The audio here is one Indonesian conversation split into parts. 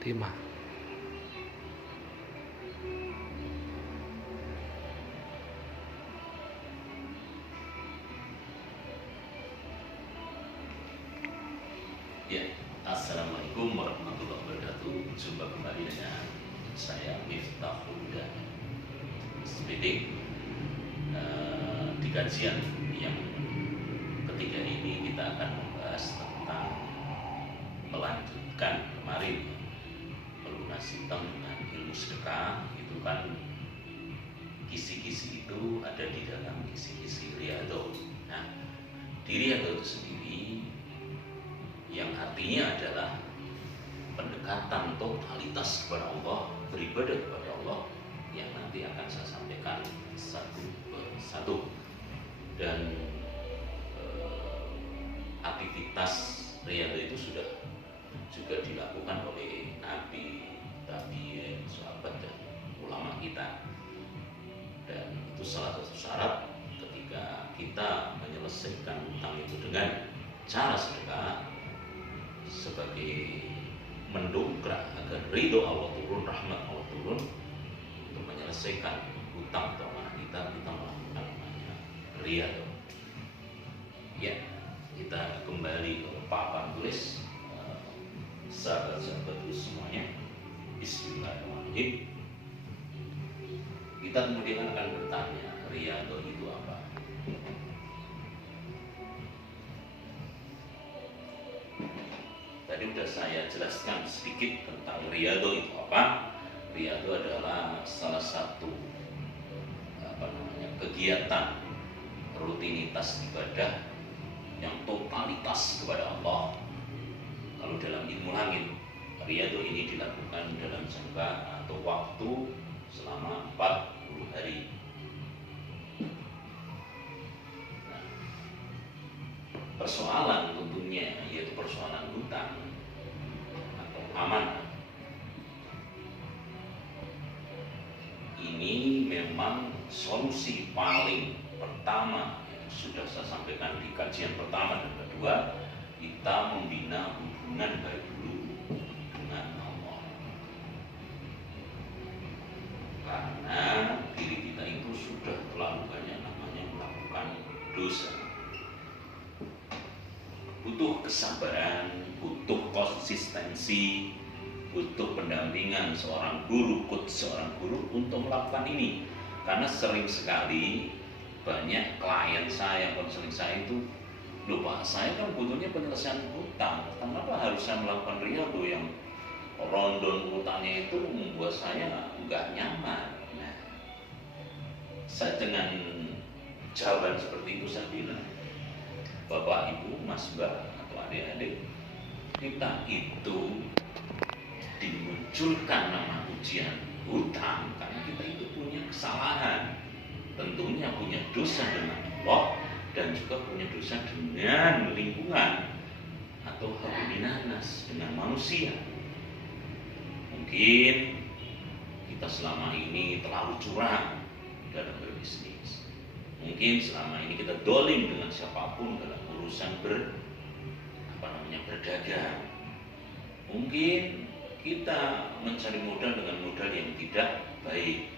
Timah. Ya, assalamualaikum warahmatullahi wabarakatuh. Jumpa kembali dengan saya Miftahul Huda Speeding. Di kajian yang ketiga ini kita akan membahas tentang melanjutkan kemarin melunasi dengan ilmu sedekah. Itu kan kisi-kisi itu ada di dalam kisi-kisi Riyadhah. Nah, di Riyadhah itu sendiri yang artinya adalah pendekatan totalitas kepada Allah, beribadah kepada Allah, yang nanti akan saya sampaikan satu persatu. Dan aktivitas Riyadhah itu sudah juga dilakukan oleh Nabi, tabi'in, sahabat dan ulama kita. Dan itu salah satu syarat ketika kita menyelesaikan hutang itu dengan cara sedekah, sebagai mendongkrak agar ridho Allah turun, rahmat Allah turun, untuk menyelesaikan hutang atau amanah kita melakukan namanya Riyadhah. Ya, kita kembali ke papan tulis, sahabat-sahabat semuanya. Bismillahirrahmanirrahim. Kita kemudian akan bertanya, Riyadhah itu apa? Tadi sudah saya jelaskan sedikit tentang Riyadhah itu apa. Riyadhah adalah salah satu kegiatan rutinitas ibadah yang totalitas kepada Allah. Kalau dalam ilmu langit, Riyadhah ini dilakukan dalam jangka atau waktu selama 40 hari. Nah, persoalan tentunya yaitu persoalan hutang atau amanah. Ini memang solusi paling pertama yang sudah saya sampaikan di kajian pertama dan kedua. Kita membina hubungan baik dulu dengan Allah, karena diri kita itu sudah terlalu banyak namanya melakukan dosa. Butuh kesabaran, butuh konsistensi, butuh pendampingan seorang guru untuk melakukan ini. Karena sering sekali banyak klien saya, konseling saya itu, loh Pak, saya kan butuhnya penyelesaian hutang, kenapa harus saya melakukan Riyadhah yang rondon hutangnya itu membuat saya nggak nyaman. Nah, saya dengan jawaban seperti itu saya bilang, Bapak, Ibu, Mas, Mbak, atau adik-adik, kita itu dimunculkan nama ujian hutang karena kita itu punya kesalahan, tentunya punya dosa dengan Allah dan juga punya dosa dengan lingkungan atau hubinanas dengan manusia. Mungkin kita selama ini terlalu curang dalam berbisnis. Mungkin selama ini kita dolim dengan siapapun dalam urusan berdagang. Mungkin kita mencari modal dengan modal yang tidak baik.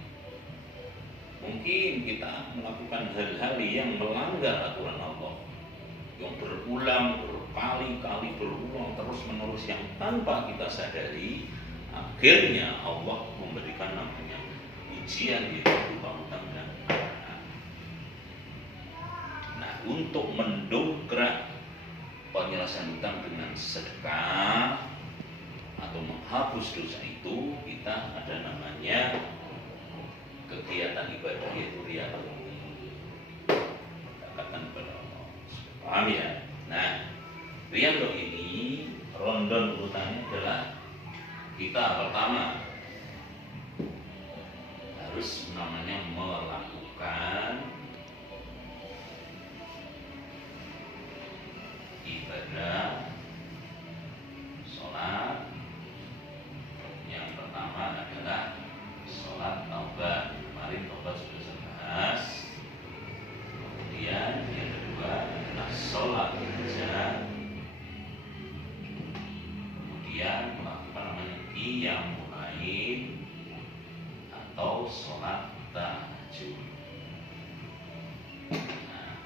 Mungkin kita melakukan hal-hal yang melanggar aturan Allah, yang berulang, berkali-kali berulang terus-menerus, yang tanpa kita sadari, akhirnya Allah memberikan namanya ujian yaitu berupa hutang dan amanah. Nah, untuk mendongkrak penyelesaian hutang dengan sedekah atau menghapus dosa itu, kita ada namanya kegiatan ibadah yaitu Riyadhah. Katakan kepada Allah, paham ya? Nah, Riyadhah ini rondon urutannya adalah kita pertama harus namanya melakukan ibadah sholat. Yang pertama adalah sholat taubat. Kemarin taubat sudah saya bahas. Kemudian yang kedua adalah sholat hajat. Kemudian melakukan namanya qiyamul lail atau sholat tahajud. Nah,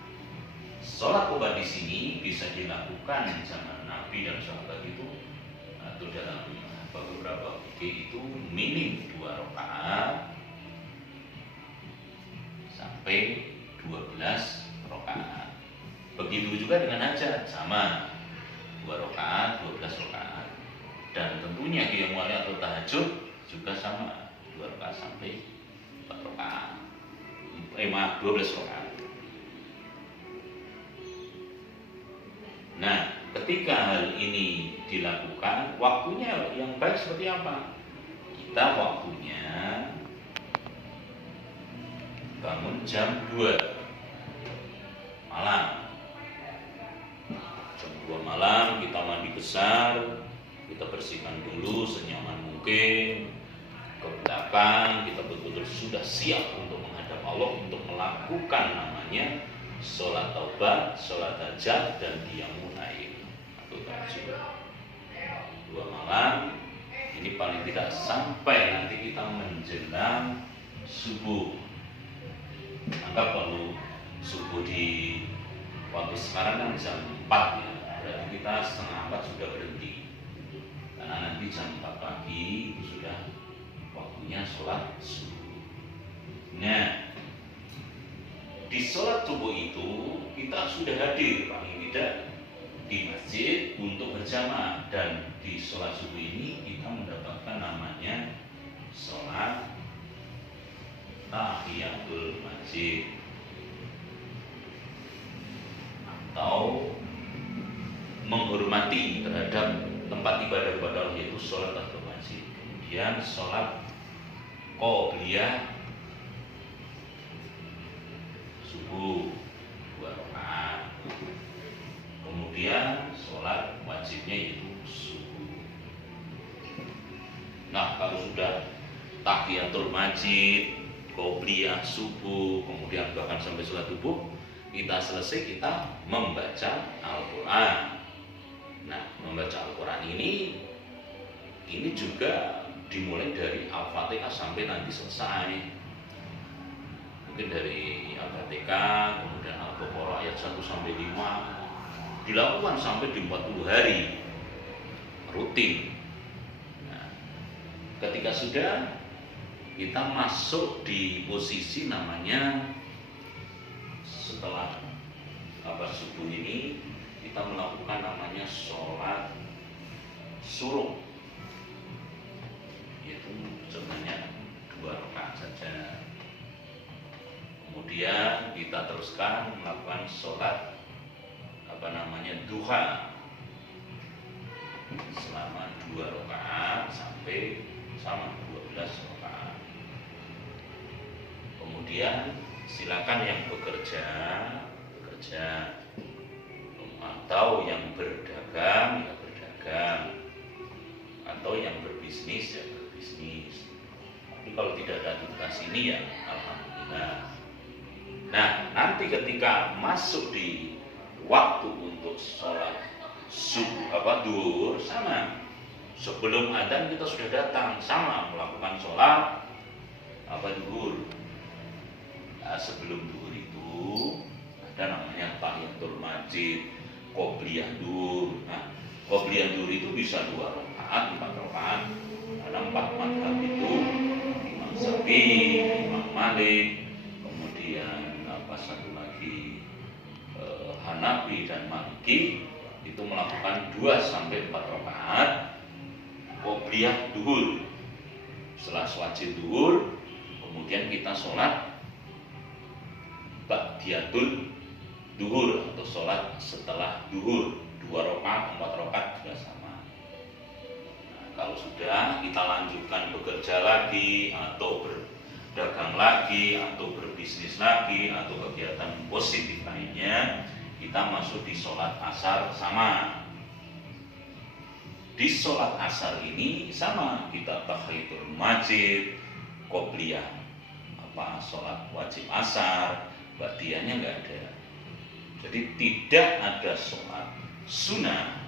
sholat qobliyah di sini bisa dilakukan zaman Nabi dan sahabat itu, atau dalam beberapa fikih itu minim 2 rakaat sampai 12 rakaat. Begitu juga dengan hajat, sama 2 rakaat, 12 rakaat. Dan tentunya qiyamul lail atau tahajud juga sama 2 rakaat sampai 4 rakaat. 12 rakaat. Nah, ketika hal ini dilakukan, waktunya yang baik seperti apa? Kita waktunya bangun jam 2 malam. Jam 2 malam kita mandi besar, kita bersihkan dulu senyaman mungkin. Ke belakang kita betul-betul sudah siap untuk menghadap Allah, untuk melakukan namanya sholat taubat, sholat hajat, dan qiyamul lail atau tahajud. 2 malam ini paling tidak sampai nanti kita menjelang subuh. Anggap kalau subuh di waktu sekarang kan jam 4 ya, berarti kita setengah 4 sudah berhenti, karena nanti jam 4 pagi itu sudah waktunya sholat subuh. Nah, di sholat subuh itu kita sudah hadir paling tidak di masjid untuk berjamaah, dan di sholat subuh ini kita mendapatkan namanya sholat tahiyatul masjid atau menghormati terhadap tempat ibadah kepada Allah, yaitu sholat tahiyatul masjid. Kemudian sholat qobliyah subuh 2 rakaat. Kemudian sholat wajibnya yaitu subuh. Nah, kalau sudah tahiyatul masjid, qobliyah subuh, kemudian bahkan sampai sholat subuh, kita selesai, kita membaca Al-Quran. Nah, membaca Al-Quran ini juga dimulai dari Al-Fatihah sampai nanti selesai. Mungkin dari Al-Fatihah, kemudian Al-Baqarah ayat 1 sampai 5 dilakukan sampai di 40 hari rutin. Nah, ketika sudah, kita masuk di posisi namanya setelah subuh ini kita melakukan namanya sholat suruh, yaitu sebenarnya 2 rakaat saja. Kemudian kita teruskan melakukan sholat duha selama 2 rakaat sampai sama 12 rakaat. Kemudian silakan yang bekerja atau yang berdagang ya berdagang, atau yang berbisnis ya berbisnis. Tapi kalau tidak ada aktivitas ini ya alhamdulillah. Nah, nanti ketika masuk di waktu untuk sholat duhur, sama sebelum adzan kita sudah datang, sama melakukan sholat duhur. Nah, sebelum duhur itu ada namanya tahiyatul masjid, qobliyah duhur. Nah, qobliyah duhur itu bisa 2 rakaat, 4 rakaat. Ada 4 mazhab itu, Imam Syafi'i, Imam Malik, kemudian satu lagi Hanafi dan Maliki, itu melakukan 2 sampai 4 rakaat qobliyah duhur. Setelah wajib duhur, kemudian kita sholat ba'diyatul duhur atau sholat setelah duhur, 2 rakaat, 4 rakaat juga sama. Nah, kalau sudah kita lanjutkan bekerja lagi atau berdagang lagi atau berbisnis lagi atau kegiatan positif lainnya, kita masuk di sholat asar. Sama di sholat asar ini sama, kita tahiyatul masjid, qobliyah sholat wajib asar, ba'diyahnya nggak ada. Jadi tidak ada sholat sunnah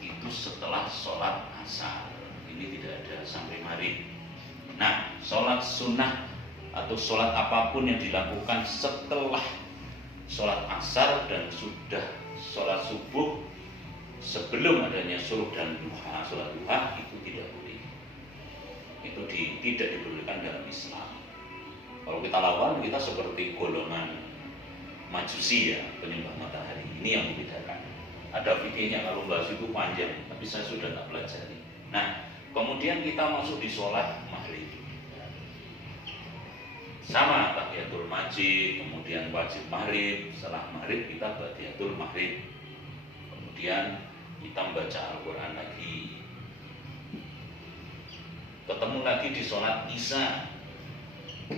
itu setelah sholat asar. Ini ini tidak ada sampai maghrib. Nah, sholat sunnah atau sholat apapun yang dilakukan setelah sholat asar dan sudah sholat subuh sebelum adanya syuruk dan duha, sholat duha itu tidak boleh. Itu tidak dibolehkan dalam Islam. Kalau kita lawan, kita seperti golongan Majusi ya, penyembah matahari. Ini yang membedakan. Ada fikihnya, kalau bahas itu panjang, tapi saya sudah tak pelajari. Nah, kemudian kita masuk di sholat maghrib. Sama tahiyatul masjid, kemudian wajib maghrib. Setelah maghrib kita tahiyatul maghrib. Kemudian kita membaca Al-Quran lagi. Ketemu lagi di sholat isya.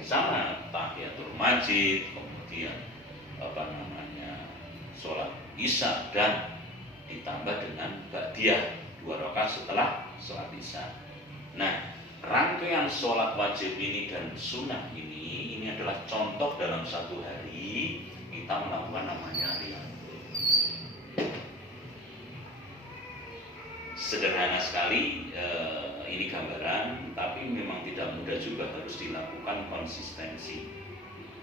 Sama tahiyatul masjid, kemudian sholat isya dan ditambah dengan ba'diyah 2 rakaat setelah sholat isya. Nah, rangkaian sholat wajib ini dan sunnah ini adalah contoh dalam satu hari kita melakukan namanya riyadhah. Sederhana sekali ini gambaran, tapi memang tidak mudah juga, harus dilakukan konsistensi.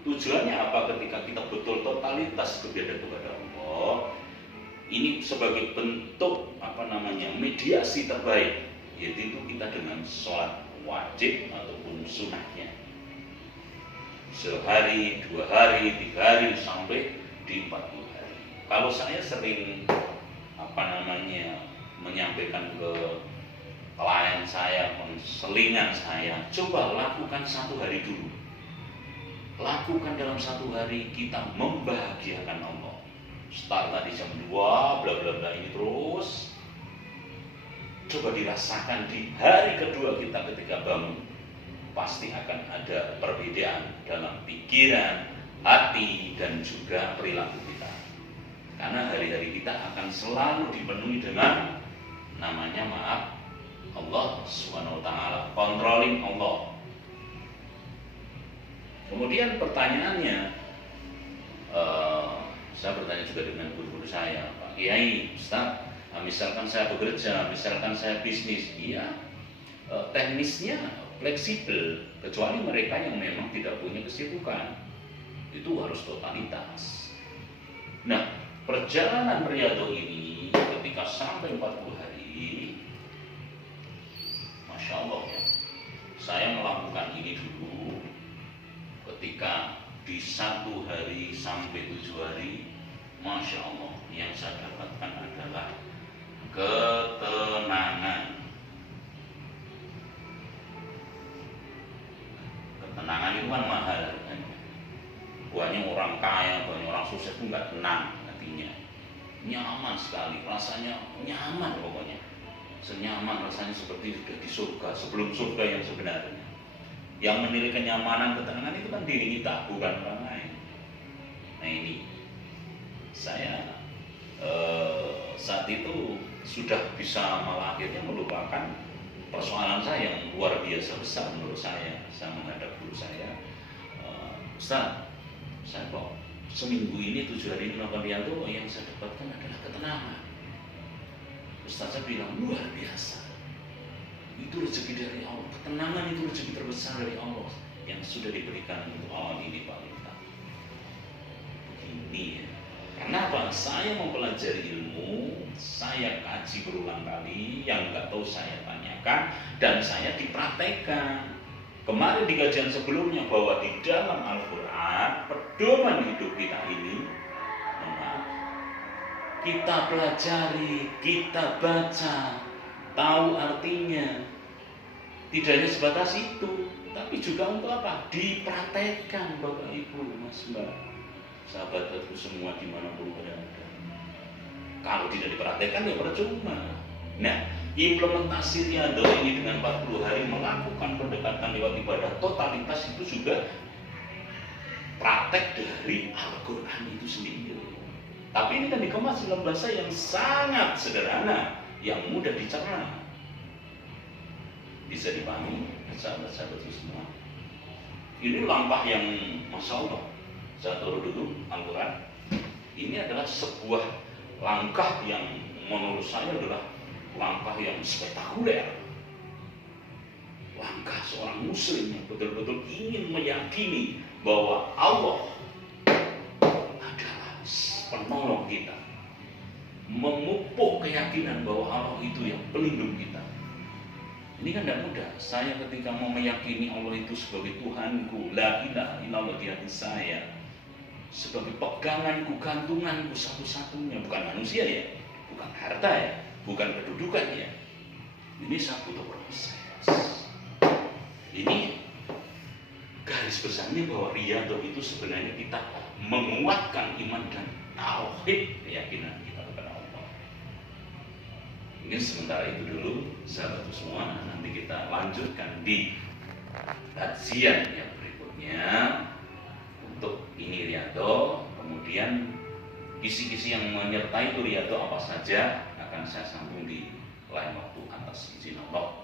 Tujuannya apa? Ketika kita betul totalitas beribadah kepada Allah, ini sebagai bentuk mediasi terbaik, yaitu kita dengan sholat wajib ataupun sunnahnya sehari, 2 hari, 3 hari sampai di 40 hari. Kalau saya sering menyampaikan ke klien saya, konselingan saya, coba lakukan 1 hari dulu. Lakukan dalam 1 hari, kita membahagiakan Allah. Start tadi jam 2, bla bla bla ini terus. Coba dirasakan di hari kedua kita ketika bangun. Pasti akan ada perbedaan dalam pikiran, hati, dan juga perilaku kita. Karena hari-hari kita akan selalu dipenuhi dengan namanya Allah Subhanahu wa Ta'ala, controlling Allah. Kemudian pertanyaannya, saya bertanya juga dengan guru-guru saya, Pak Kiai, Ustaz, misalkan saya bekerja, misalkan saya bisnis, iya, teknisnya fleksibel, kecuali mereka yang memang tidak punya kesibukan, itu harus totalitas. Nah, perjalanan riyadhah ini ketika sampai 40 hari, Masya Allah ya, saya melakukan ini dulu. Ketika di 1 hari sampai 7 hari, Masya Allah, yang saya dapatkan adalah ketenangan. Ketenangan itu kan mahal kan? Banyak orang kaya, banyak orang sukses itu nggak tenang hatinya. Nyaman sekali, rasanya nyaman pokoknya. Senyaman rasanya seperti sudah di surga, sebelum surga yang sebenarnya. Yang menilai kenyamanan, ketenangan itu kan diri kita, bukan orang lain. Nah ini, saya saat itu sudah bisa malah akhirnya melupakan persoalan saya yang luar biasa besar menurut saya. Saya menghadap guru saya, Ustaz, saya kok seminggu ini 7 hari melakukan riyadhah, yang saya dapatkan adalah ketenangan. Ustaz saya bilang, luar biasa. Itu rezeki dari Allah. Ketenangan itu rezeki terbesar dari Allah yang sudah diberikan untuk awal ini Pak Lita. Begini ya. Kenapa? Saya mempelajari ilmu, saya kaji berulang kali, yang nggak tahu saya tanyakan, dan saya dipraktekkan. Kemarin di kajian sebelumnya bahwa di dalam Al-Quran, pedoman hidup kita ini, kita pelajari, kita baca, tahu artinya. Tidak hanya sebatas itu, tapi juga untuk apa? Dipraktekkan Bapak Ibu, Mas Mbak, sahabatku semua dimanapun berada. Kalau tidak dipraktekkan ya percuma. Nah, implementasi riyadhah ini dengan 40 hari melakukan pendekatan lewat ibadah totalitas itu juga praktek dari Al-Quran itu sendiri. Tapi ini kan dikemas dalam bahasa yang sangat sederhana, yang mudah dicerna. Bisa dipahami sahabat-sahabat semua. Ini langkah yang Masya Allah. Saya taruh dulu Al-Quran. Ini adalah sebuah langkah yang menurut saya adalah langkah yang spektakuler. seorang muslim yang betul-betul ingin meyakini bahwa Allah adalah penolong kita, memupuk keyakinan bahwa Allah itu yang pelindung kita. Ini kan tidak mudah. Saya ketika mau meyakini Allah itu sebagai Tuhanku, la ilaha illallah di hati saya, sebagai peganganku, gantunganku satu-satunya, bukan manusia ya, bukan harta ya, bukan kedudukan ya. Ini saya butuh proses. Ini garis besarnya bahwa riyadhah itu sebenarnya kita menguatkan iman dan tauhid keyakinan kita kepada Allah. Ini sementara itu dulu, sahabat semua. Nanti kita lanjutkan di kajian yang berikutnya. Untuk ini riyadhah, kemudian kisi-kisi yang menyertai itu riyadhah apa saja akan saya sambung di lain waktu atas izin Allah.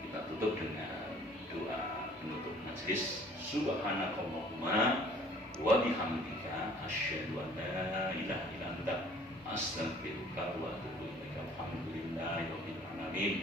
Kita tutup dengan doa penutup majelis. Subhanakallahumma wa bihamdika asyhadu an la ilaha illa anta astaghfiruka wa atubu ilaika. Alhamdulillahirabbil alamin.